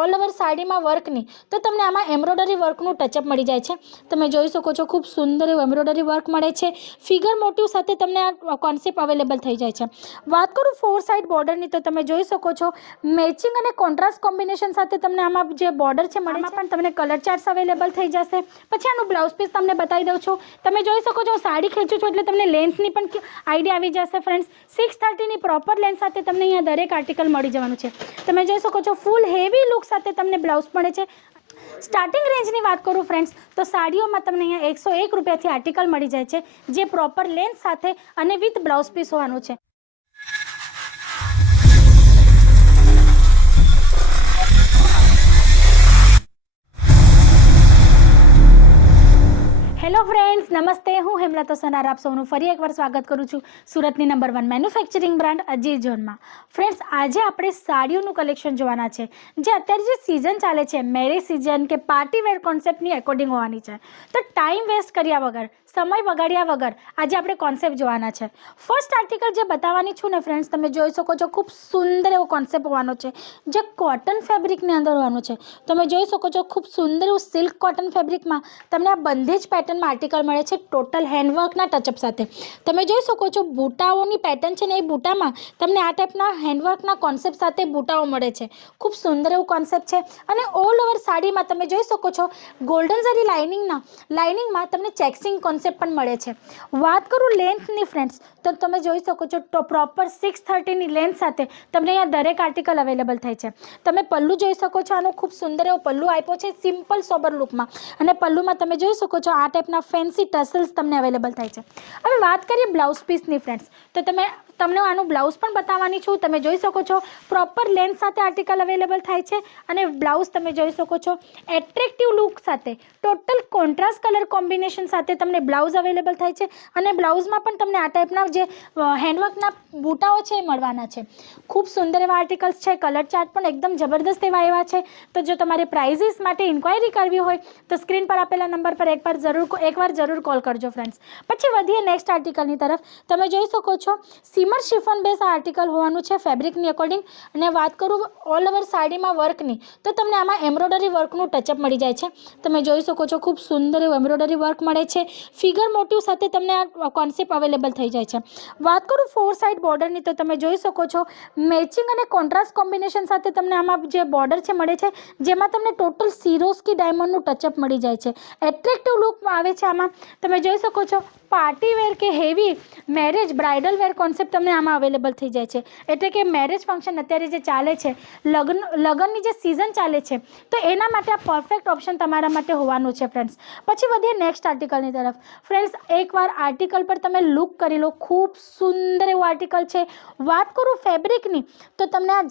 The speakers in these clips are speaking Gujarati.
ઓલ ઓવર સાડીમાં વર્કની તો તમને આમાં એમ્બ્રોઇડરી વર્કનું ટચઅપ મળી જાય છે। તમે જોઈ શકો છો ખૂબ સુંદર એવું એમ્બ્રોઇડરી વર્ક મળે છે। ફિગર મોટિવ સાથે તમને આ કોન્સેપ્ટ અવેલેબલ થઈ જાય છે। વાત કરું 4 સાઇડ બોર્ડરની તો તમે જોઈ શકો છો મેચિંગ અને કોન્ટ્રાસ્ટ કોમ્બિનેશન સાથે તમને આમાં જે બોર્ડર છે મળે છે પણ તમને કલર ચાર્ટ્સ અવેલેબલ થઈ જશે। પછી આનું બ્લાઉઝ પીસ તમને બતાવી દઉં છું। તમે જોઈ શકો છો સાડી ખેંચું છું એટલે તમને લેન્થની પણ આઈડિયા આવી જશે ફ્રેન્ડ્સ। 630ની પ્રોપર લેન્થ સાથે તમને અહીંયા દરેક આર્ટિકલ મળી જવાનું છે। તમે જોઈ શકો છો ફૂલ હેવી લુક સાથે તમને બ્લાઉઝ મળે છે। સ્ટાર્ટિંગ રેન્જની વાત કરું ફ્રેન્ડ્સ તો સાડીઓમાં તમને અહીંયા 101 રૂપિયાથી આર્ટિકલ મળી જાય છે જે પ્રોપર લેન્થ સાથે અને વિથ બ્લાઉઝ પીસ હોવાનું છે। હેલો ફ્રેન્ડ્સ, નમસ્તે। હું હેમલતા સોનાર આપ સૌનું ફરી એકવાર સ્વાગત કરું છું સુરતની નંબર 1 મેન્યુફેક્ચરિંગ બ્રાન્ડ અજીત ઝોનમાં। ફ્રેન્ડ્સ, આજે આપણે સાડીઓનું કલેક્શન જોવાના છે જે અત્યારે જે સિઝન ચાલે છે મેરેજ સિઝન કે પાર્ટી વેર કોન્સેપ્ટની એકોર્ડિંગ હોવાની છે। તો ટાઈમ વેસ્ટ કર્યા વગર, સમય બગાડ્યા વગર આજે આપણે કોન્સેપ્ટ જોવાના છે। ફર્સ્ટ આર્ટિકલ જે બતાવવાની છું ને ફ્રેન્ડ્સ, તમે જોઈ શકો છો ખૂબ સુંદર એવો કોન્સેપ્ટ હોવાનો છે જે કોટન ફેબ્રિકની અંદર હોવાનું છે। તમે જોઈ શકો છો ખૂબ સુંદર એવું સિલ્ક કોટન ફેબ્રિકમાં તમને આ બંધેજ પેટર્નમાં આર્ટિકલ મળે છે ટોટલ હેન્ડવર્કના ટચઅપ સાથે। તમે જોઈ શકો છો બૂટાઓની પેટર્ન છે ને એ બૂટામાં તમને આ ટાઈપના હેન્ડવર્કના કોન્સેપ્ટ સાથે બૂટાઓ મળે છે। ખૂબ સુંદર એવું કોન્સેપ્ટ છે અને ઓલ ઓવર સાડીમાં તમે જોઈ શકો છો ગોલ્ડન ઝરી લાઇનિંગમાં તમને ચેક્સિંગ કોન્સેપ્ટ પણ મળે છે। વાત કરું લેન્થની ફ્રેન્ડ્સ તો તમે જોઈ શકો છો પ્રોપર 630ની લેન્થ સાથે તમને અહીંયા દરેક આર્ટિકલ અવેલેબલ થાય છે। તમે પલ્લુ જોઈ શકો છો, આનો ખૂબ સુંદર એવો પલ્લુ આપ્યો છે સિમ્પલ સોબર લુકમાં અને પલ્લુમાં તમે જોઈ શકો છો આ ટાઈપના ફેન્સી ટસલ્સ તમને અવેલેબલ થાય છે। હવે વાત કરીએ બ્લાઉઝ પીસની ફ્રેન્ડ્સ તો તમને આનું બ્લાઉઝ પણ બતાવવાની છું। તમે જોઈ શકો છો પ્રોપર લેન્થ સાથે આર્ટિકલ અવેલેબલ થાય છે અને બ્લાઉઝ તમે જોઈ શકો છો એટ્રેક્ટિવ લુક સાથે ટોટલ કોન્ટ્રાસ્ટ કલર કોમ્બિનેશન સાથે તમને બ્લાઉઝ અવેલેબલ થાય છે અને બ્લાઉઝમાં પણ તમને આ ટાઈપના જે હેન્ડવર્કના બૂટાઓ છે એ મળવાના છે। ખૂબ સુંદર એવા આર્ટિકલ્સ છે। કલર ચાર્ટ પણ એકદમ જબરદસ્ત એવા આવ્યા છે। તો જો તમારે પ્રાઇઝીસ માટે ઇન્ક્વાયરી કરવી હોય તો સ્ક્રીન પર આપેલા નંબર પર એકવાર જરૂર કોલ કરજો ફ્રેન્ડ્સ। પછી વધીએ નેક્સ્ટ આર્ટિકલની તરફ। તમે જોઈ શકો છો સીમર શિફોન બેઝ આર્ટિકલ હોવાનું છે ફેબ્રિકની અકોર્ડિંગ અને વાત કરું ઓલ ઓવર સાડીમાં વર્કની તો તમને આમાં એમ્બ્રોઇડરી વર્કનું ટચઅપ મળી જાય છે। તમે જોઈ શકો છો ખૂબ સુંદર એવું એમ્બ્રોઇડરી વર્ક મળે છે। ફિગર મોટિવ સાથે તમને આ કોન્સેપ્ટ અવેલેબલ થઈ જાય છે। વાત કરું 4 સાઇડ બોર્ડરની તો તમે જોઈ શકો છો મેચિંગ અને કોન્ટ્રાસ્ટ કોમ્બિનેશન સાથે તમને આમાં જે બોર્ડર છે મળે છે જેમાં તમને ટોટલ સિરોસ્કી ડાયમંડનું ટચઅપ મળી જાય છે। એટ્રેક્ટિવ લુકમાં આવે છે। આમાં તમે જોઈ શકો છો પાર્ટી વેર કે હેવી મેરેજ બ્રાઇડલ વેર કોન્સેપ્ટ તમને આમાં અવેલેબલ થઈ જાય છે। એટલે કે મેરેજ ફંક્શન અત્યારે જે ચાલે છે, લગ્નની જે સિઝન ચાલે છે તો એના માટે આ પરફેક્ટ ઓપ્શન તમારા માટે હોવાનું છે ફ્રેન્ડ્સ। પછી વધીએ નેક્સ્ટ આર્ટિકલની તરફ। ફ્રેન્ડ્સ, એકવાર આર્ટિકલ પર તમે લુક કરી લો, ખૂબ સુંદર એવું આર્ટિકલ છે। વાત કરું ફેબ્રિકની તો તમને આ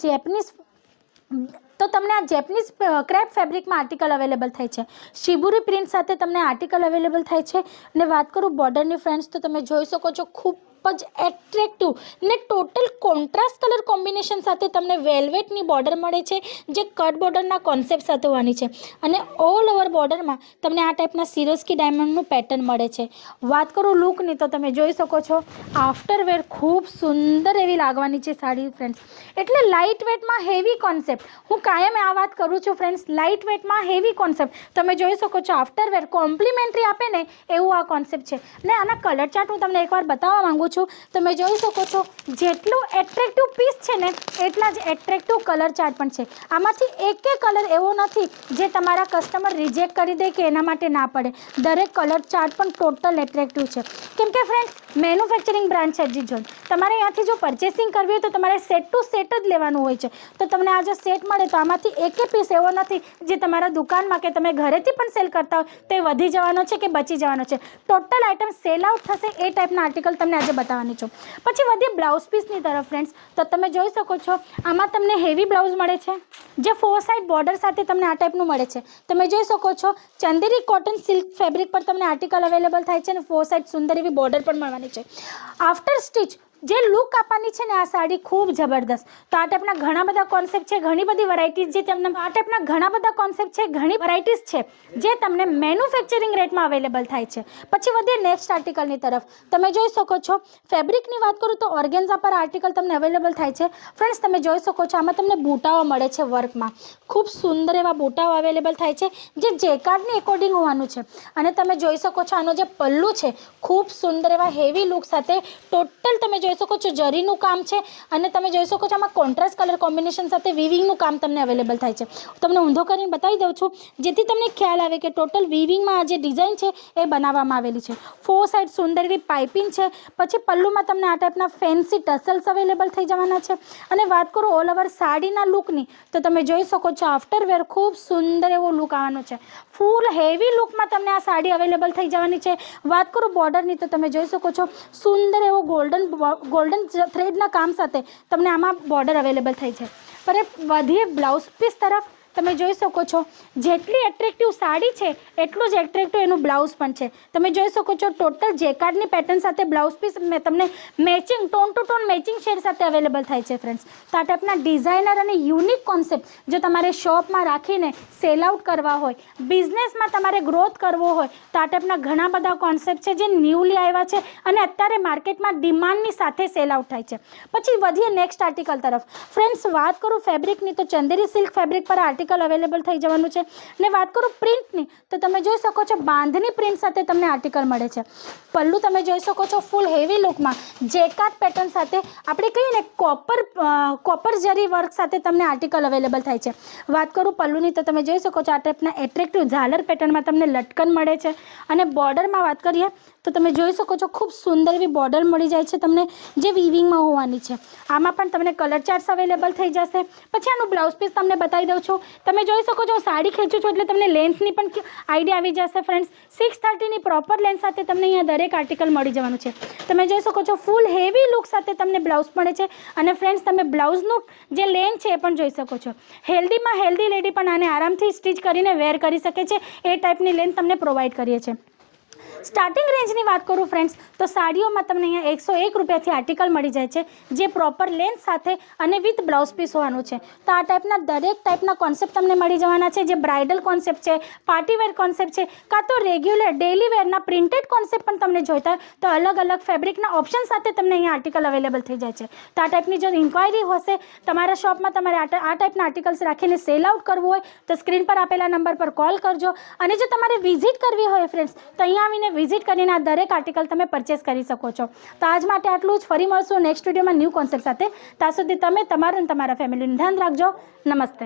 જેપનીઝ ક્રેપ ફેબ્રિકમાં આર્ટિકલ અવેલેબલ થાય છે। શિબુરી પ્રિન્ટ સાથે તમને આર્ટિકલ અવેલેબલ થાય છે અને વાત કરું બોર્ડરની ફ્રેન્ડ્સ તો તમે જોઈ શકો છો ખૂબ જ એટ્રેક્ટિવ ને ટોટલ કોન્ટ્રાસ્ટ કલર કોમ્બિનેશન સાથે તમને વેલ્વેટની બોર્ડર મળે છે જે કટ બોર્ડરના કોન્સેપ્ટ સાથે હોવાની છે અને ઓલ ઓવર બોર્ડરમાં તમને આ ટાઈપના સિરોસ્કી ડાયમંડનું પેટર્ન મળે છે। વાત કરું લુકની તો તમે જોઈ શકો છો આફ્ટર વેર ખૂબ સુંદર એવી લાગવાની છે સાડી ફ્રેન્ડ્સ। એટલે લાઇટ વેટમાં હેવી કોન્સેપ્ટ, હું કાયમ આ વાત કરું છું ફ્રેન્ડ્સ, લાઇટ વેટમાં હેવી કોન્સેપ્ટ તમે જોઈ શકો છો આફ્ટર વેર કોમ્પ્લિમેન્ટરી આપે ને એવું આ કોન્સેપ્ટ છે ને આના કલર ચાર્ટ હું તમને એકવાર બતાવવા માંગુ છું। તમે જોઈ શકો છો જેટલું એટ્રેક્ટિવ પીસ છે ને એટલા જ એટ્રેક્ટિવ કલર ચાર્ટ પણ છે। આમાંથી એક કલર એવો નથી જે તમારા કસ્ટમર રિજેક્ટ કરી દે કે એના માટે ના પડે। દરેક કલર ચાર્ટ પણ ટોટલ એટ્રેક્ટિવ છે કેમ કે ફ્રેન્ડ્સ મેન્યુફેક્ચરિંગ બ્રાન્ડ છે અજીત ઝોન। તમારે અહીંયાથી જો પરચેસિંગ કરવી હોય તો તમારે સેટ ટુ સેટ જ લેવાનું હોય છે। તો તમને આ જો સેટ મળે તો આમાંથી એક પીસ એવો નથી જે તમારા દુકાનમાં કે તમે ઘરેથી પણ સેલ કરતા હોય તો એ વધી જવાનો છે કે બચી જવાનો છે। ટોટલ આઇટમ સેલ આઉટ થશે એ ટાઈપના આર્ટિકલ તમને આજે બતાવવાની છું। પછી વધીએ બ્લાઉઝ પીસની તરફ ફ્રેન્ડ્સ તો તમે જોઈ શકો છો આમાં તમને હેવી બ્લાઉઝ મળે છે જે 4 સાઇડ બોર્ડર સાથે તમને આ ટાઈપનું મળે છે। તમે જોઈ શકો છો ચંદેરી કોટન સિલ્ક ફેબ્રિક પર તમને આર્ટિકલ અવેલેબલ થાય છે અને 4 સાઇડ સુંદર એવી બોર્ડર પણ મળવાની છે। આફ્ટર સ્ટિચ જે લુક આપવાની છે ને આ સાડી ખૂબ જબરદસ્ત. તો આ ટાઈપના ઘણા બધા કોન્સેપ્ટ છે, ઘણી બધી વેરાયટીઝ જે તમને આ ટાઈપના ઘણા બધા કોન્સેપ્ટ છે, ઘણી વેરાયટીઝ છે જે તમને મેન્યુફેક્ચરિંગ રેટમાં અવેલેબલ થાય છે. પછી વધીએ નેક્સ્ટ આર્ટિકલની તરફ. તમે જોઈ શકો છો ફેબ્રિકની વાત કરું તો ઓર્ગેન્ઝા પર આર્ટિકલ તમને અવેલેબલ થાય છે. ફ્રેન્ડ્સ તમે જોઈ શકો છો આમાં તમને બૂટાઓ મળે છે વર્કમાં, ખૂબ સુંદર એવા બૂટાઓ અવેલેબલ થાય છે જે જેકાર્ડની એકોર્ડિંગ હોવાનું છે. અને તમે જોઈ શકો છો આનો જે પલ્લુ છે ખૂબ સુંદર એવા હેવી લુક સાથે ટોટલ તમે જોઈ શકો છો જરીનું કામ છે. અને તમે જોઈ શકો છો આમાં કોન્ટ્રાસ્ટ કલર કોમ્બિનેશન સાથે વિવિંગનું કામ તમને અવેલેબલ થાય છે. તમને ઊંધો કરીને બતાવી દઉં છું જેથી તમને ખ્યાલ આવે કે ટોટલ વિવિંગમાં આ જે ડિઝાઇન છે એ બનાવવામાં આવેલી છે. 4 સાઈડ સુંદર એવી પાઇપિંગ છે. પછી પલ્લુમાં તમને આ ટાઈપના ફેન્સી ટસલ્સ અવેલેબલ થઈ જવાના છે. અને વાત કરું ઓલ ઓવર સાડીના લુકની તો તમે જોઈ શકો છો આફ્ટરવેર ખૂબ સુંદર એવો લુક આવવાનો છે. ફૂલ હેવી લુકમાં તમને આ સાડી અવેલેબલ થઈ જવાની છે. વાત કરું બોર્ડરની તો તમે જોઈ શકો છો સુંદર એવો ગોલ્ડન થ્રેડના કામ સાથે તમને આમાં બોર્ડર અવેલેબલ થઈ છે. પર વધીએ બ્લાઉઝ પીસ તરફ. તમે જોઈ શકો છો જેટલી એટ્રેક્ટિવ સાડી છે એટલું જ એટ્રેક્ટિવ એનું બ્લાઉઝ પણ છે. તમે જોઈ શકો છો ટોટલ જેકાર્ડની પેટર્ન સાથે બ્લાઉઝ પીસ તમને matching tone to tone matching shade સાથે અવેલેબલ થાય છે. ફ્રેન્ડ્સ તો આ ટાઈપના ડિઝાઇનર અને યુનિક કોન્સેપ્ટ જો તમારે શોપમાં રાખીને સેલ આઉટ કરવા હોય, બિઝનેસમાં તમારે ગ્રોથ કરવો હોય તો આ ટાઈપના ઘણા બધા કોન્સેપ્ટ છે જે ન્યૂલી આવ્યા છે અને અત્યારે માર્કેટમાં ડિમાન્ડની સાથે સેલ આઉટ થાય છે. પછી વધીએ નેક્સ્ટ આર્ટિકલ તરફ. ફ્રેન્ડ્સ વાત કરું ફેબ્રિકની તો ચંદેરી સિલ્ક ફેબ્રિક પર આર્ટિકલ અવેલેબલ થઈ જવાનું છે. ને વાત કરું પ્રિન્ટની તો તમે જોઈ શકો છો બાંધની પ્રિન્ટ સાથે તમને આર્ટિકલ મળે છે. પલ્લુ તમે જોઈ શકો છો ફૂલ હેવી લુકમાં જેકાર્ડ પેટર્ન સાથે આપણે કહીએ ને કોપર જરી વર્ક સાથે તમને આર્ટિકલ અવેલેબલ થાય છે. વાત કરું પલ્લુની તો તમે જોઈ શકો છો આ ટાઈપના એટ્રેક્ટિવ ઝાલર પેટર્નમાં તમને લટકન મળે છે. અને બોર્ડરમાં વાત કરીએ તો તમે જોઈ શકો છો ખૂબ સુંદર એવી બોર્ડર મળી જાય છે તમને જે વિવિંગમાં હોવાની છે. આમાં પણ તમને કલર ચાર્ટ્સ અવેલેબલ થઈ જશે. પછી આનું બ્લાઉઝ પીસ તમને બતાવી દઉં છું. તમે જોઈ શકો છો સાડી ખેંચું છું એટલે તમને લેન્થની પણ આઈડિયા આવી જશે. ફ્રેન્ડ્સ 630ની પ્રોપર લેન્થ સાથે તમને અહીંયા દરેક આર્ટિકલ મળી જવાનું છે. તમે જોઈ શકો છો ફૂલ હેવી લુક સાથે તમને બ્લાઉઝ મળે છે. અને ફ્રેન્ડ્સ તમે બ્લાઉઝનું જે લેન્થ છે એ પણ જોઈ શકો છો. હેલ્ધીમાં હેલ્ધી લેડી પણ આને આરામથી સ્ટિચ કરીને વેર કરી શકે છે એ ટાઈપની લેન્થ તમને પ્રોવાઈડ કરીએ છીએ. સ્ટાર્ટિંગ રેન્જની વાત કરું ફ્રેન્ડ્સ તો સાડીઓમાં તમને અહીંયા 101 રૂપિયાથી આર્ટિકલ મળી જાય છે જે પ્રોપર લેન્થ સાથે અને વિથ બ્લાઉઝ પીસ હોવાનું છે. તો આ ટાઈપના દરેક ટાઈપના કોન્સેપ્ટ તમને મળી જવાના છે જે બ્રાઇડલ કોન્સેપ્ટ છે, પાર્ટીવેર કોન્સેપ્ટ છે, કાં તો રેગ્યુલર ડેલી વેરના પ્રિન્ટેડ કોન્સેપ્ટ પણ તમને જોઈતા હોય તો અલગ અલગ ફેબ્રિકના ઓપ્શન સાથે તમને અહીંયા આર્ટિકલ અવેલેબલ થઈ જાય છે. તો આ ટાઈપની જો ઇન્ક્વાયરી હશે તમારા શોપમાં તમારે આ ટાઈપના આર્ટિકલ્સ રાખીને સેલ આઉટ કરવું હોય તો સ્ક્રીન પર આપેલા નંબર પર કોલ કરજો. અને જો તમારે વિઝિટ કરવી હોય ફ્રેન્ડ્સ તો અહીંયા આવીને વિઝિટ કરીને આ દરેક આર્ટિકલ તમે પરચેસ કરી શકો છો. તો આજ માટે આટલું જ. ફરી મળશું નેક્સ્ટ વિડીયોમાં ન્યૂ કોન્સેપ્ટ સાથે. ત્યાં સુધી તમે તમારું અને તમારા ફેમિલીનું ધ્યાન રાખજો. નમસ્તે.